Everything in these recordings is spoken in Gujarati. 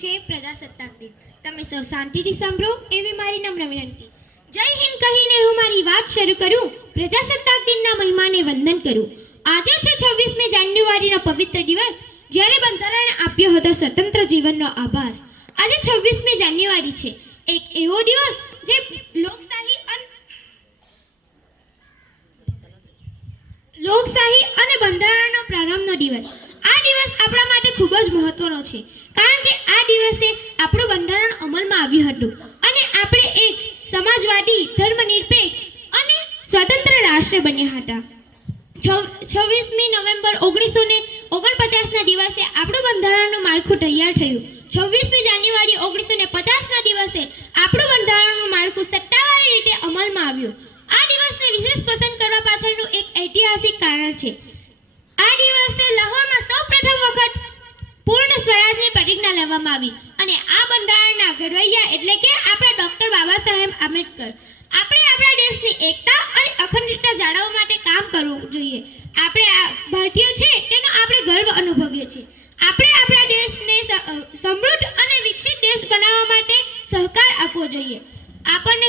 છે પ્રજાસત્તાક દિન. તમે સૌ શાંતિથી સાંભળો એવી મારી નમ્ર વિનંતી. જય હિન્દ કહીને હું મારી વાત શરૂ કરું. પ્રજાસત્તાક દિનના મહિમાને વંદન કરું. આજે છે 26મી જાન્યુઆરીનો પવિત્ર દિવસ, જ્યારે બંધારણે આપ્યો હતો સ્વતંત્ર જીવનનો આભાસ. આજે 26મી જાન્યુઆરી છે, એક એવો દિવસ જે લોકશાહી અને બંધારણનો પ્રારંભનો દિવસ. આ દિવસ આપણા માટે ખૂબ જ મહત્વનો છે, કારણ કે આ દિવસે આપણું બંધારણ અમલમાં આવ્યું હતું અને આપણે એક સમાજવાદી, ધર્મનિરપેક્ષ અને સ્વતંત્ર રાષ્ટ્ર બન્યા હતા. 26મી નવેમ્બર 1949ના દિવસે આપણું બંધારણનું માળખું તૈયાર થયું. 26મી જાન્યુઆરી 1950ના દિવસે આપણું બંધારણનું માળખું સત્તાવારી રીતે અમલમાં આવ્યું. આ દિવસને વિશેષ પસંદ કરવા પાછળનું એક ઐતિહાસિક કારણ છે. આ દિવસે લાહોરમાં સૌપ્રથમ વખત પૂર્ણ સ્વરાજની પ્રતિજ્ઞા લેવામાં આવી અને આ બંધારણના ઘડવૈયા એટલે કે આપણા ડોક્ટર બાબા સાહેબ આંબેડકર. આપણે આપણા દેશની એકતા અને અખંડિતતા જાળવવા માટે કામ કરવું જોઈએ. આપણે ભારતીયો છે તેનો આપણે ગર્વ અનુભવીએ છીએ. આપણે આપણા દેશને સમૃદ્ધ અને વિકસિત દેશ બનાવવા માટે સહકાર આપવો જોઈએ. આપણે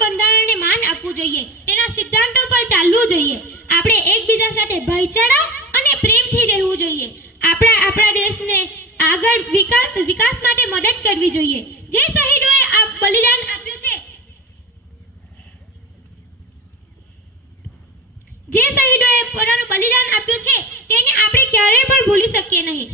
બંધારણને માન આપવું જોઈએ, તેના સિદ્ધાંતો પર ચાલવું જોઈએ. આપણે એકબીજા સાથે ભાઈચારા અને પ્રેમથી રહેવું જોઈએ. આપણા દેશને આગળ વિકાસ માટે મદદ કરવી જોઈએ. જે શહીદોએ આ બલિદાન આપ્યું છે, જે શહીદોએ પોતાનું બલિદાન આપ્યું છે, તેને આપણે ક્યારેય પણ ભૂલી શકીએ નહીં.